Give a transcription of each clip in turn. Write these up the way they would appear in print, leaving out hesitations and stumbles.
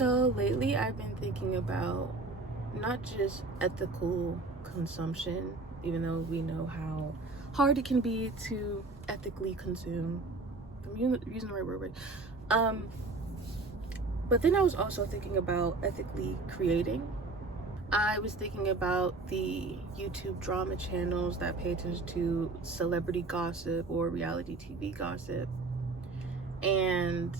So lately I've been thinking about not just ethical consumption, even though we know how hard it can be to ethically consume. I'm using the right word, right? But then I was also thinking about ethically creating. I was thinking about the YouTube drama channels that pay attention to celebrity gossip or reality TV gossip, and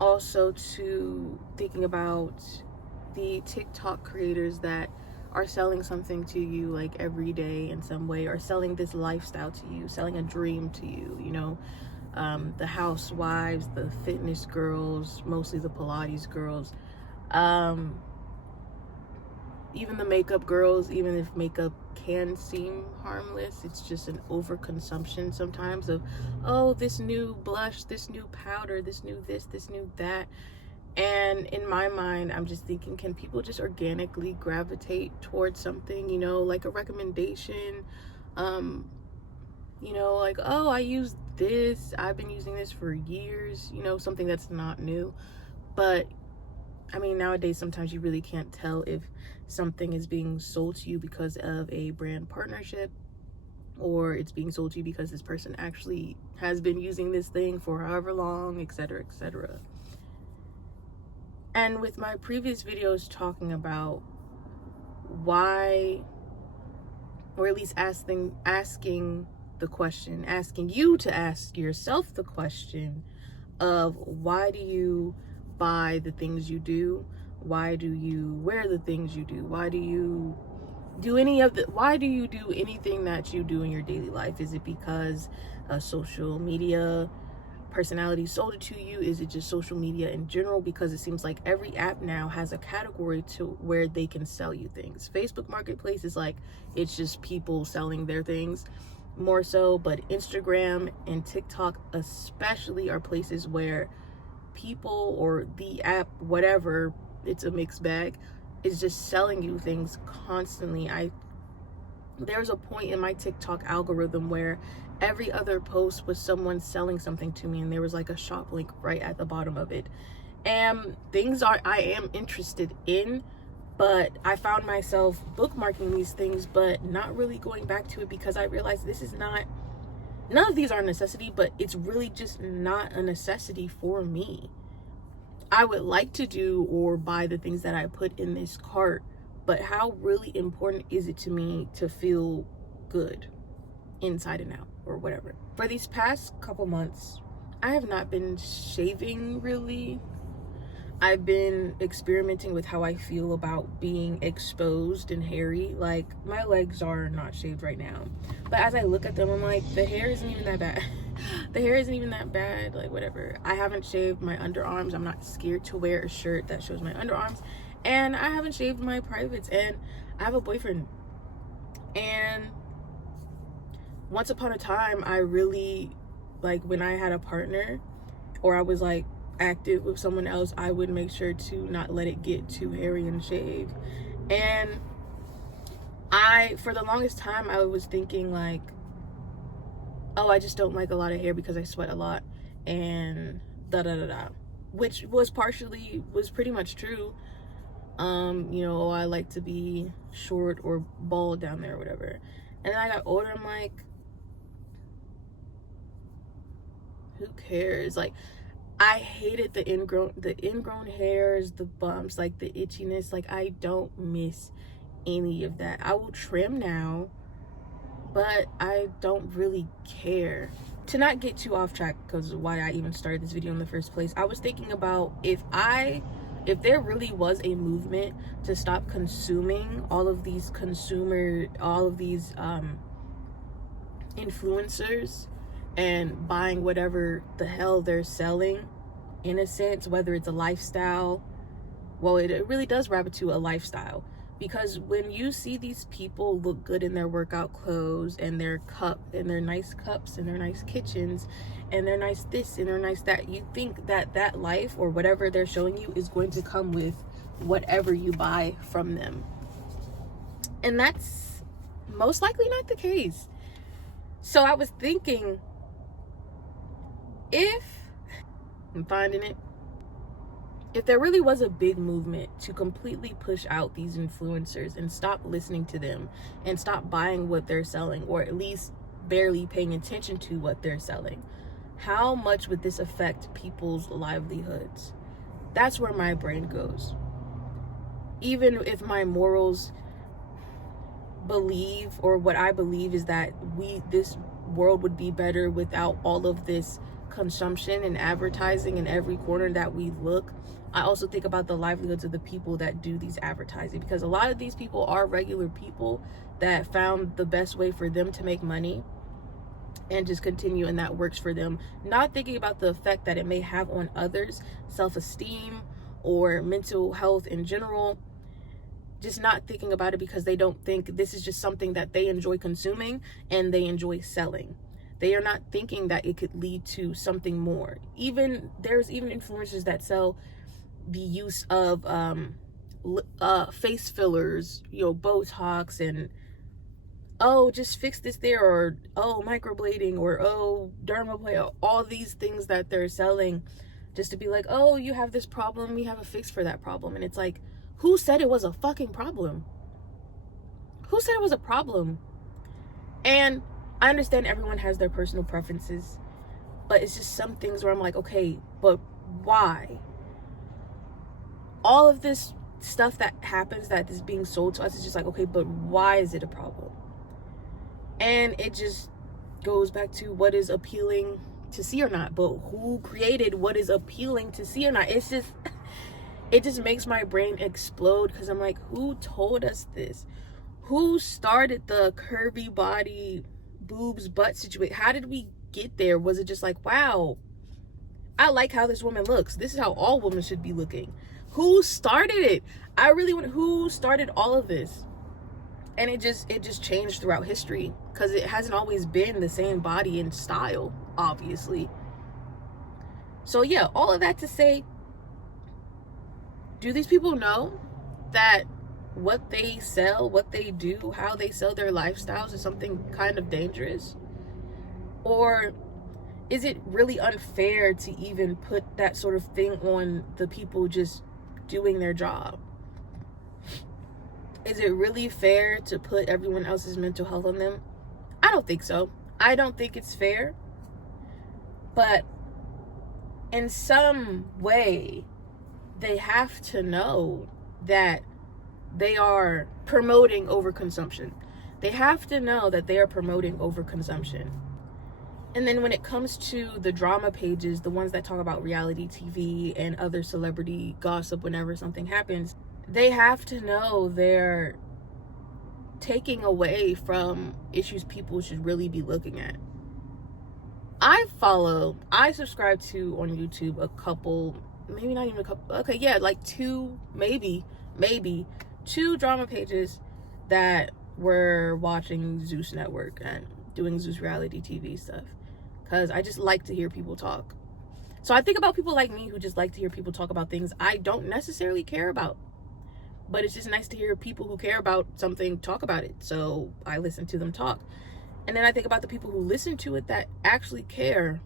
also to thinking about the TikTok creators that are selling something to you like every day in some way, or selling this lifestyle to you, selling a dream to you, the housewives, the fitness girls, mostly the Pilates girls, even the makeup girls. Even if makeup can seem harmless, it's just an overconsumption sometimes of, oh, this new blush, this new powder, this new that. And in my mind, I'm just thinking, can people just organically gravitate towards something, like a recommendation? Like, oh, I use this, I've been using this for years, something that's not new. But I mean, nowadays, sometimes you really can't tell if something is being sold to you because of a brand partnership, or it's being sold to you because this person actually has been using this thing for however long, etc., etc. And with my previous videos talking about why, or at least asking the question, asking you to ask yourself the question of, why do you buy the things you do? Why do you wear the things you do? Why do you do anything that you do in your daily life? Is it because social media personality sold it to you? Is it just social media in general? Because it seems like every app now has a category to where they can sell you things. Facebook Marketplace is like, it's just people selling their things more so, but Instagram and TikTok especially are places where people, or the app, whatever, it's a mixed bag, is just selling you things constantly. There's a point in my TikTok algorithm where every other post was someone selling something to me, and there was like a shop link right at the bottom of it. And I am interested in, but I found myself bookmarking these things but not really going back to it, because I realized none of these are a necessity, but it's really just not a necessity for me. I would like to do or buy the things that I put in this cart, but how really important is it to me to feel good inside and out, or whatever? For these past couple months, I have not been shaving really. I've been experimenting with how I feel about being exposed and hairy. Like, my legs are not shaved right now, but as I look at them, I'm like, the hair isn't even that bad. The hair isn't even that bad, like, whatever. I haven't shaved my underarms. I'm not scared to wear a shirt that shows my underarms. And I haven't shaved my privates. And I have a boyfriend. And once upon a time, I really, like, when I had a partner, or I was like active with someone else, I would make sure to not let it get too hairy and shave. And for the longest time, I was thinking like, oh, I just don't like a lot of hair because I sweat a lot, and which was pretty much true. I like to be short or bald down there or whatever. And then I got older, I'm like, who cares? Like, I hated the ingrown hairs, the bumps, like the itchiness. Like, I don't miss any of that. I will trim now, but I don't really care. To not get too off track, because why I even started this video in the first place, I was thinking about if there really was a movement to stop consuming all of these influencers and buying whatever the hell they're selling, in a sense, whether it's a lifestyle. Well, it really does wrap it to a lifestyle, because when you see these people look good in their workout clothes, and their nice cups, and their nice kitchens, and their nice this and their nice that, you think that life, or whatever they're showing you, is going to come with whatever you buy from them. And that's most likely not the case. So I was thinking, if I'm finding it, if there really was a big movement to completely push out these influencers and stop listening to them and stop buying what they're selling, or at least barely paying attention to what they're selling, how much would this affect people's livelihoods? That's where my brain goes. Even if my morals believe, or what I believe is that this world would be better without all of this consumption and advertising in every corner that we look, I also think about the livelihoods of the people that do these advertising, because a lot of these people are regular people that found the best way for them to make money and just continue, and that works for them, not thinking about the effect that it may have on others, self-esteem or mental health in general. Just not thinking about it because they don't think this is just something that they enjoy consuming and they enjoy selling. They are not thinking that it could lead to something more. There's even influencers that sell the use of face fillers, Botox, and just fix this there, or microblading, or dermaplane, all these things that they're selling just to be like, you have this problem, we have a fix for that problem. And it's like, who said it was a fucking problem? Who said it was a problem? And I understand everyone has their personal preferences, but it's just some things where I'm like, okay, but why? All of this stuff that happens that is being sold to us is just like, okay, but why is it a problem? And it just goes back to what is appealing to see or not, but who created what is appealing to see or not? It just makes my brain explode, because I'm like, who told us this? Who started the curvy body, boobs, butt situation? How did we get there? Was it just like, wow, I like how this woman looks, this is how all women should be looking? Who started it? I really want, who started all of this? And it just changed throughout history, because it hasn't always been the same body and style, obviously. So yeah, all of that to say, do these people know that what they sell, what they do, how they sell their lifestyles is something kind of dangerous? Or is it really unfair to even put that sort of thing on the people just doing their job? Is it really fair to put everyone else's mental health on them? I don't think so. I don't think it's fair. But in some way, they have to know that they are promoting overconsumption. They have to know that they are promoting overconsumption. And then when it comes to the drama pages, the ones that talk about reality TV and other celebrity gossip whenever something happens, they have to know they're taking away from issues people should really be looking at. I subscribe to on YouTube a couple, maybe not even a couple, okay, yeah, like two, maybe two drama pages that were watching Zeus Network and doing Zeus reality TV stuff, because I just like to hear people talk. So I think about people like me who just like to hear people talk about things I don't necessarily care about, but it's just nice to hear people who care about something talk about it, so I listen to them talk. And then I think about the people who listen to it that actually care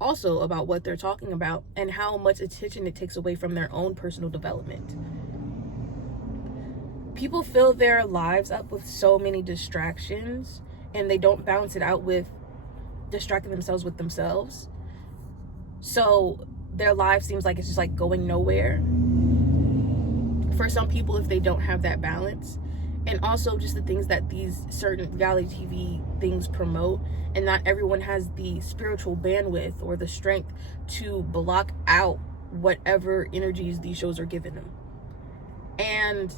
also about what they're talking about, and how much attention it takes away from their own personal development. People fill their lives up with so many distractions, and they don't balance it out with distracting themselves with themselves. So their life seems like it's just like going nowhere for some people if they don't have that balance. And also just the things that these certain reality TV things promote, and not everyone has the spiritual bandwidth or the strength to block out whatever energies these shows are giving them. And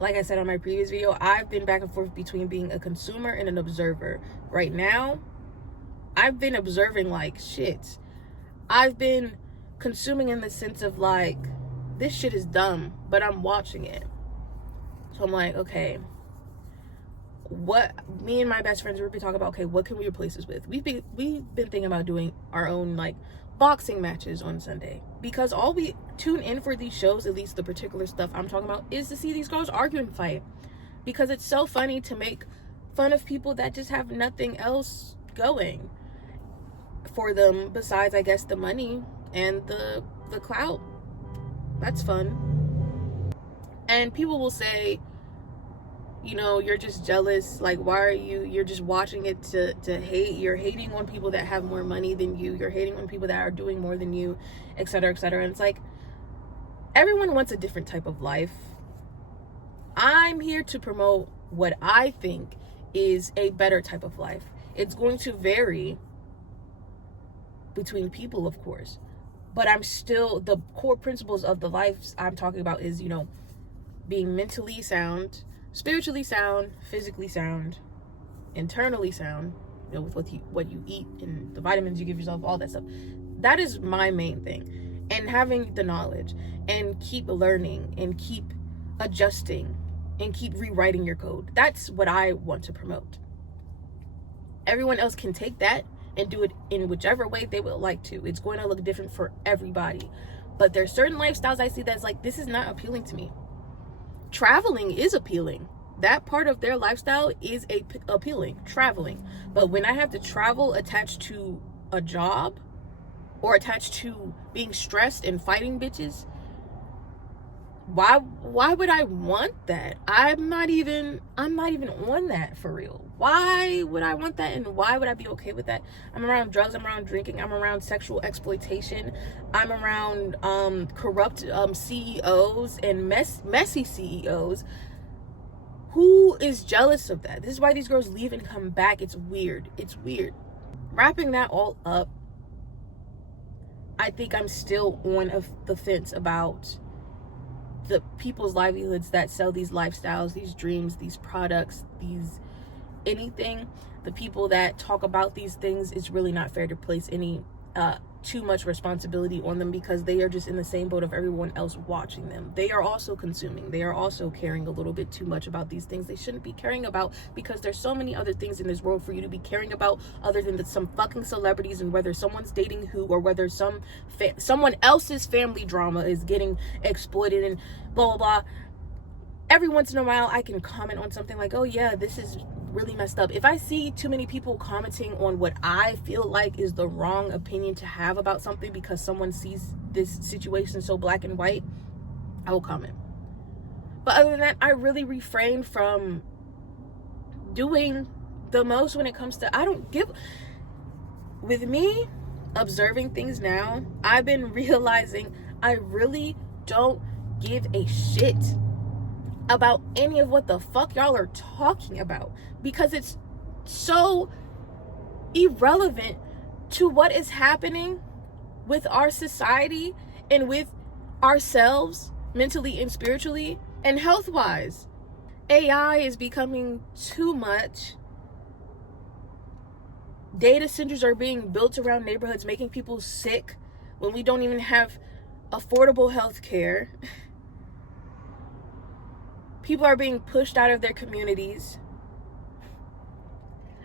like I said on my previous video, I've been back and forth between being a consumer and an observer. Right now, I've been observing like shit. I've been consuming in the sense of like, this shit is dumb, but I'm watching it. So I'm like, okay, what, me and my best friends, we've been talking about, okay, what can we replace this with? We've been thinking about doing our own like boxing matches on Sunday, because all we tune in for these shows, at least the particular stuff I'm talking about, is to see these girls argue and fight, because it's so funny to make fun of people that just have nothing else going for them besides, I guess, the money and the clout That's fun. And people will say, you know, you're just jealous. Like, why are you're just watching it to hate. You're hating on people that have more money than you. You're hating on people that are doing more than you, etc., etc. And it's like, everyone wants a different type of life. I'm here to promote what I think is a better type of life. It's going to vary between people, of course, but I'm still, the core principles of the life I'm talking about is, you know, being mentally sound, spiritually sound, physically sound, internally sound, you know, with what you eat and the vitamins you give yourself, all that stuff. That is my main thing. And having the knowledge and keep learning and keep adjusting and keep rewriting your code. That's what I want to promote. Everyone else can take that and do it in whichever way they would like to. It's going to look different for everybody. But there's certain lifestyles I see that's like, this is not appealing to me. Traveling is appealing. That part of their lifestyle is appealing, traveling. But when I have to travel attached to a job or attached to being stressed and fighting bitches, why would I want that? I'm not even on that for real. Why would I want that, and why would I be okay with that? I'm around drugs, I'm around drinking, I'm around sexual exploitation, I'm around corrupt CEOs and messy CEOs. Who is jealous of that? This is why these girls leave and come back. It's weird. It's weird. Wrapping that all up, I think I'm still on the fence about the people's livelihoods that sell these lifestyles, these dreams, these products, these anything. The people that talk about these things, it's really not fair to place any too much responsibility on them, because they are just in the same boat of everyone else watching them. They are also consuming. They are also caring a little bit too much about these things they shouldn't be caring about, because there's so many other things in this world for you to be caring about other than some fucking celebrities, and whether someone's dating who, or whether someone else's family drama is getting exploited and blah blah blah. Every once in a while I can comment on something like, oh yeah, this is really messed up. If I see too many people commenting on what I feel like is the wrong opinion to have about something because someone sees this situation so black and white, I will comment. But other than that, I really refrain from doing the most when it comes to, I don't give, with me observing things now, I've been realizing I really don't give a shit about any of what the fuck y'all are talking about, because it's so irrelevant to what is happening with our society and with ourselves mentally and spiritually and health-wise. AI is becoming too much. Data centers are being built around neighborhoods, making people sick when we don't even have affordable health care. People are being pushed out of their communities.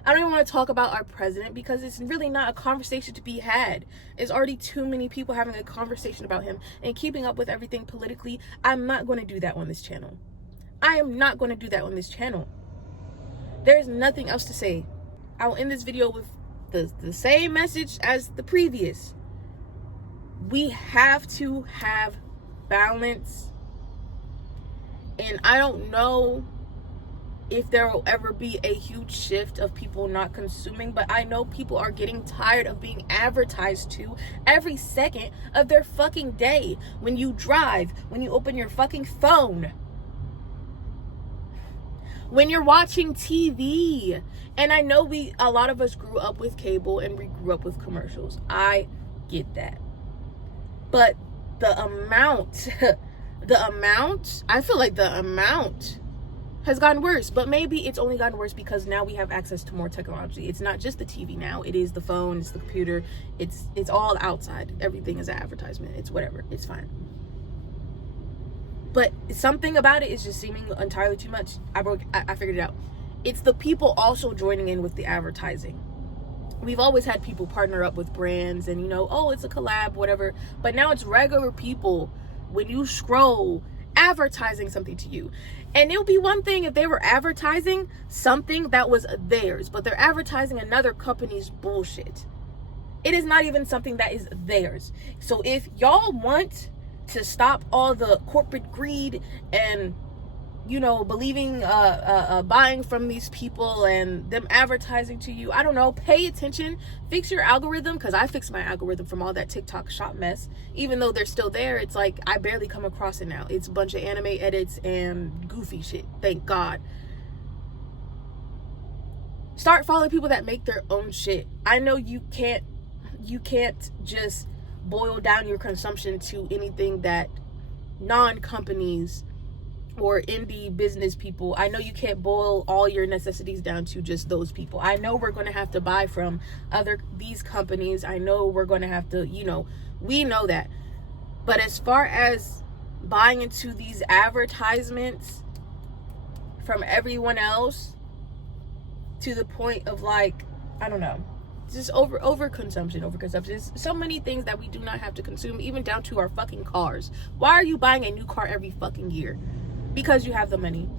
I don't even want to talk about our president, because it's really not a conversation to be had. There's already too many people having a conversation about him and keeping up with everything politically. I'm not going to do that on this channel. I am not going to do that on this channel. There's nothing else to say. I'll end this video with the same message as the previous. We have to have balance. And I don't know if there will ever be a huge shift of people not consuming, but I know people are getting tired of being advertised to every second of their fucking day. When you drive, when you open your fucking phone, when you're watching TV. And I know a lot of us grew up with cable and we grew up with commercials. I get that. But the amount, I feel like the amount has gotten worse. But maybe it's only gotten worse because now we have access to more technology. It's not just the TV now. It is the phone, it's the computer, it's all outside. Everything is an advertisement. It's whatever. It's fine. But something about it is just seeming entirely too much. I figured it out. It's the people also joining in with the advertising. We've always had people partner up with brands and, oh, it's a collab, whatever. But now it's regular people, when you scroll, advertising something to you. And it would be one thing if they were advertising something that was theirs, but they're advertising another company's bullshit. It is not even something that is theirs. So if y'all want to stop all the corporate greed and, you know, believing, buying from these people and them advertising to you. I don't know. Pay attention. Fix your algorithm, because I fixed my algorithm from all that TikTok shop mess. Even though they're still there, it's like I barely come across it now. It's a bunch of anime edits and goofy shit. Thank God. Start following people that make their own shit. I know you can't just boil down your consumption to anything that non-companies or indie business people. I know you can't boil all your necessities down to just those people. I know we're going to have to buy from these companies. I know we're going to have to, you know, we know that. But as far as buying into these advertisements from everyone else, to the point of, like, I don't know, just overconsumption. There's so many things that we do not have to consume, even down to our fucking cars. Why are you buying a new car every fucking year? Because you have the money.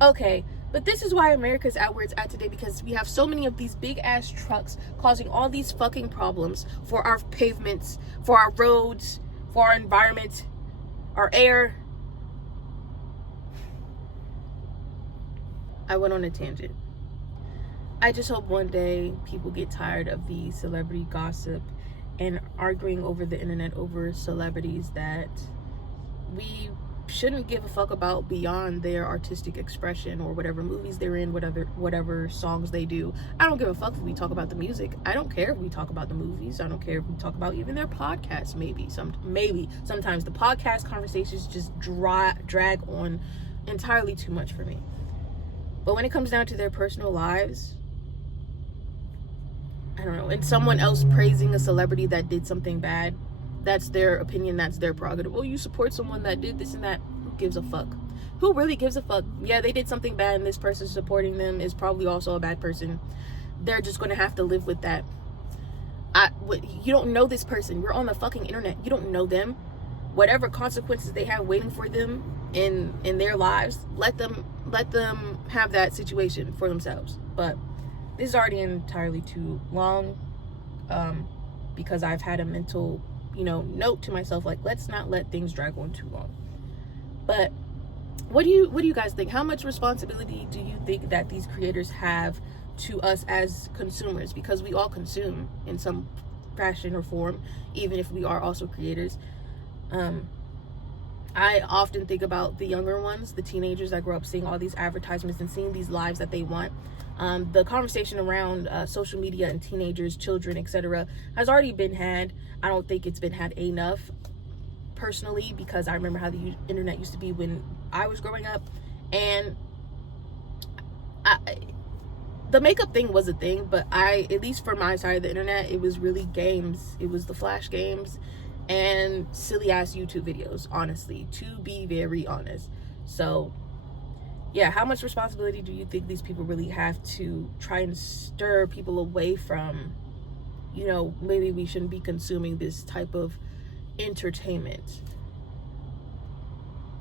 Okay, but this is why America's at where it's at today, because we have so many of these big ass trucks causing all these fucking problems for our pavements, for our roads, for our environment, our air. I went on a tangent. I just hope one day people get tired of the celebrity gossip and arguing over the internet over celebrities that we shouldn't give a fuck about beyond their artistic expression or whatever movies they're in, whatever songs they do. I don't give a fuck if we talk about the music. I don't care if we talk about the movies. I don't care if we talk about even their podcasts. Maybe sometimes the podcast conversations just drag on entirely too much for me. But when it comes down to their personal lives, I don't know, and someone else praising a celebrity that did something bad, that's their opinion, that's their prerogative. Oh, you support someone that did this and that. Who gives a fuck? Who really gives a fuck? Yeah, they did something bad, and this person supporting them is probably also a bad person. They're just going to have to live with that. You don't know this person. You're on the fucking internet. You don't know them. Whatever consequences they have waiting for them in their lives, let them have that situation for themselves. But this is already entirely too long, because I've had a mental, note to myself, like, let's not let things drag on too long. But what do you guys think? How much responsibility do you think that these creators have to us as consumers? Because we all consume in some fashion or form, even if we are also creators. I often think about the younger ones, the teenagers that grow up seeing all these advertisements and seeing these lives that they want. The conversation around social media and teenagers, children, etc. has already been had. I don't think it's been had enough, personally, because I remember how the internet used to be when I was growing up. And the makeup thing was a thing, but at least for my side of the internet, it was really games. It was the Flash games and silly ass YouTube videos, honestly, to be very honest. So yeah, how much responsibility do you think these people really have to try and stir people away from, maybe we shouldn't be consuming this type of entertainment?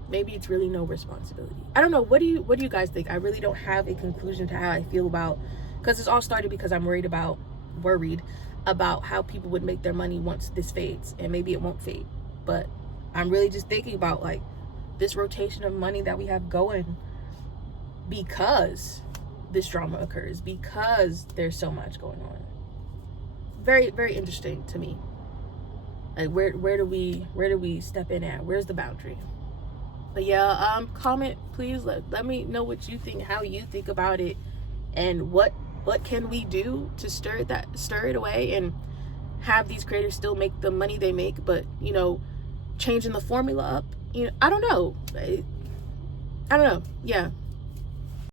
Maybe it's really no responsibility. I don't know. What do you guys think? I really don't have a conclusion to how I feel about, because it's all started because I'm worried about how people would make their money once this fades, and maybe it won't fade. But I'm really just thinking about, like, this rotation of money that we have going, because this drama occurs, because there's so much going on. Very, very interesting to me. Like, where do we step in at? Where's the boundary? But yeah, comment, please. Let me know what you think, how you think about it, and what can we do to stir it away and have these creators still make the money they make, but changing the formula up. I don't know. Yeah.